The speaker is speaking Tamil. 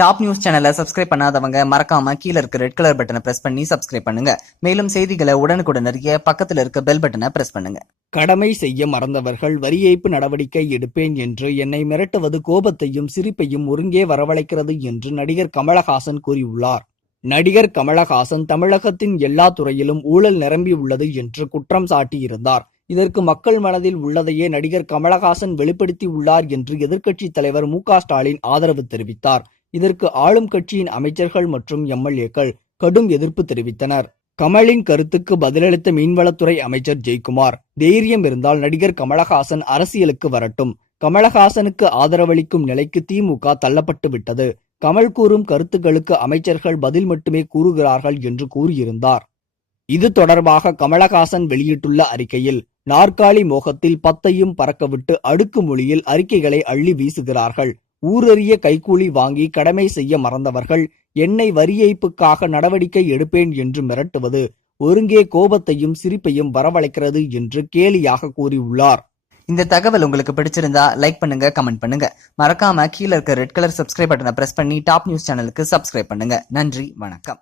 டாப் நியூஸ் சேனலை சப்ஸ்கிரைப் பண்ணாதவங்க மறக்காம கீழ இருக்க ரெட் கலர் பட்டனை பிரஸ் பண்ணி சப்ஸ்கிரைப் பண்ணுங்க. மேலும் செய்திகளை உடனுக்குடன் அறிய பக்கத்துல இருக்க பெல் பட்டனை பிரஸ் பண்ணுங்க. கடமை செய்ய மறந்தவர்கள் வரி ஏய்ப்பு நடவடிக்கை எடுப்பேன் என்று என்னை மிரட்டுவது கோபத்தையும் சிரிப்பையும் ஒருங்கே வரவழைக்கிறது என்று நடிகர் கமலஹாசன் கூறியுள்ளார். நடிகர் கமலஹாசன் தமிழகத்தின் எல்லா துறையிலும் ஊழல் நிரம்பியுள்ளது என்று குற்றம் சாட்டியிருந்தார். இதற்கு மக்கள் மனதில் உள்ளதையே நடிகர் கமலஹாசன் வெளிப்படுத்தி உள்ளார் என்று எதிர்க்கட்சித் தலைவர் மு ஸ்டாலின் ஆதரவு தெரிவித்தார். இதற்கு ஆளும் கட்சியின் அமைச்சர்கள் மற்றும் எம்எல்ஏக்கள் கடும் எதிர்ப்பு தெரிவித்தனர். கமலின் கருத்துக்கு பதிலளித்த மீன்வளத்துறை அமைச்சர் ஜெயக்குமார் தைரியம் இருந்தால் நடிகர் கமலஹாசன் அரசியலுக்கு வரட்டும். கமலஹாசனுக்கு ஆதரவளிக்கும் நிலைக்கு திமுக தள்ளப்பட்டு விட்டது. கமல் கூறும் கருத்துக்களுக்கு அமைச்சர்கள் பதில் மட்டுமே கூறுகிறார்கள் என்று கூறியிருந்தார். இது தொடர்பாக கமலஹாசன் வெளியிட்டுள்ள அறிக்கையில் நாற்காலி மோகத்தில் பத்தையும் பறக்கவிட்டு அடுக்கு மொழியில் அறிக்கைகளை அள்ளி வீசுகிறார்கள். ஊரறிய கைக்கூலி வாங்கி கடமை செய்ய மறந்தவர்கள் என்னை வரி ஏய்ப்புக்காக நடவடிக்கை எடுப்பேன் என்று மிரட்டுவது ஒருங்கே கோபத்தையும் சிரிப்பையும் வரவழைக்கிறது என்று கேலியாக கூறியுள்ளார். இந்த தகவல் உங்களுக்கு பிடிச்சிருந்தா லைக் பண்ணுங்க கமெண்ட் பண்ணுங்க. மறக்காம கீழ இருக்க ரெட் கலர் சப்ஸ்கிரைப் பட்டனை பிரஸ் பண்ணி டாப் நியூஸ் சேனலுக்கு சப்ஸ்கிரைப் பண்ணுங்க. நன்றி வணக்கம்.